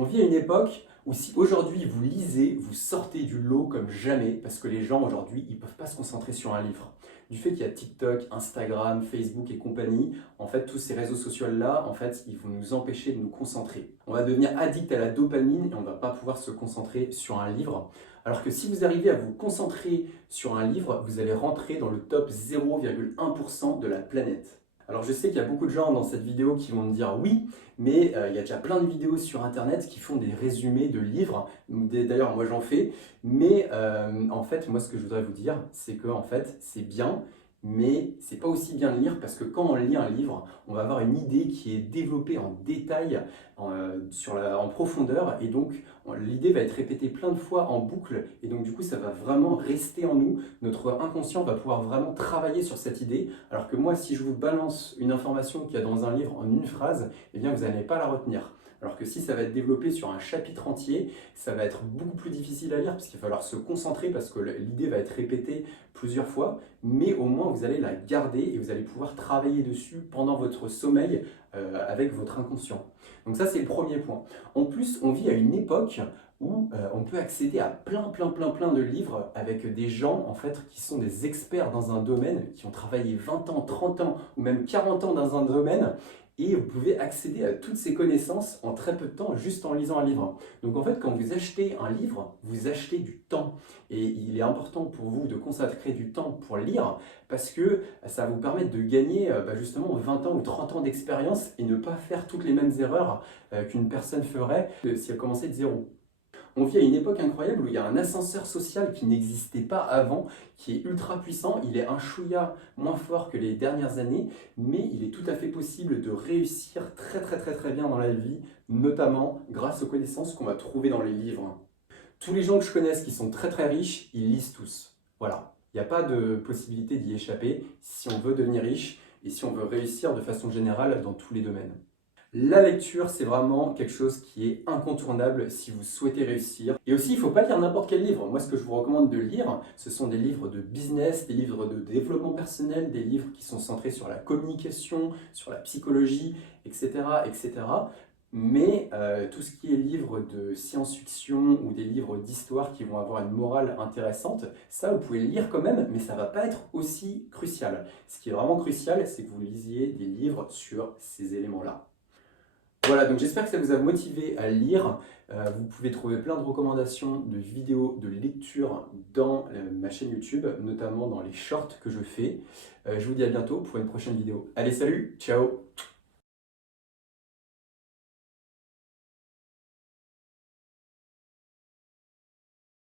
On vit à une époque où si aujourd'hui vous lisez, vous sortez du lot comme jamais parce que les gens aujourd'hui, ils ne peuvent pas se concentrer sur un livre. Du fait qu'il y a TikTok, Instagram, Facebook et compagnie, en fait, tous ces réseaux sociaux-là, en fait, ils vont nous empêcher de nous concentrer. On va devenir addict à la dopamine et on ne va pas pouvoir se concentrer sur un livre. Alors que si vous arrivez à vous concentrer sur un livre, vous allez rentrer dans le top 0,1% de la planète. Alors je sais qu'il y a beaucoup de gens dans cette vidéo qui vont me dire oui, mais il y a déjà plein de vidéos sur internet qui font des résumés de livres. D'ailleurs moi j'en fais, mais en fait moi ce que je voudrais vous dire c'est que en fait c'est bien, mais c'est pas aussi bien de lire parce que quand on lit un livre, on va avoir une idée qui est développée en détail, en profondeur, et donc l'idée va être répétée plein de fois en boucle, et donc du coup ça va vraiment rester en nous. Notre inconscient va pouvoir vraiment travailler sur cette idée, alors que moi si je vous balance une information qu'il y a dans un livre en une phrase, eh bien vous n'allez pas la retenir. Alors que si ça va être développé sur un chapitre entier, ça va être beaucoup plus difficile à lire parce qu'il va falloir se concentrer parce que l'idée va être répétée plusieurs fois, mais au moins vous allez la garder et vous allez pouvoir travailler dessus pendant votre sommeil avec votre inconscient. Donc ça c'est le premier point. En plus, on vit à une époque où on peut accéder à plein de livres avec des gens en fait qui sont des experts dans un domaine, qui ont travaillé 20 ans, 30 ans ou même 40 ans dans un domaine, et vous pouvez accéder à toutes ces connaissances en très peu de temps juste en lisant un livre. Donc en fait quand vous achetez un livre, vous achetez du temps, et il est important pour vous de consacrer du temps pour lire parce que ça va vous permettre de gagner justement 20 ans ou 30 ans d'expérience et ne pas faire toutes les mêmes erreurs qu'une personne ferait si elle commençait de zéro. On vit à une époque incroyable où il y a un ascenseur social qui n'existait pas avant, qui est ultra puissant. Il est un chouïa moins fort que les dernières années, mais il est tout à fait possible de réussir très bien dans la vie, notamment grâce aux connaissances qu'on va trouver dans les livres. Tous les gens que je connaisse qui sont très riches, ils lisent tous. Voilà. Il n'y a pas de possibilité d'y échapper si on veut devenir riche et si on veut réussir de façon générale dans tous les domaines. La lecture, c'est vraiment quelque chose qui est incontournable si vous souhaitez réussir. Et aussi, il ne faut pas lire n'importe quel livre. Moi, ce que je vous recommande de lire, ce sont des livres de business, des livres de développement personnel, des livres qui sont centrés sur la communication, sur la psychologie, etc. etc. Mais tout ce qui est livres de science-fiction ou des livres d'histoire qui vont avoir une morale intéressante, ça vous pouvez le lire quand même, mais ça ne va pas être aussi crucial. Ce qui est vraiment crucial, c'est que vous lisiez des livres sur ces éléments-là. Voilà, donc j'espère que ça vous a motivé à lire. Vous pouvez trouver plein de recommandations de vidéos de lecture dans ma chaîne YouTube, notamment dans les shorts que je fais. Je vous dis à bientôt pour une prochaine vidéo. Allez, salut, ciao!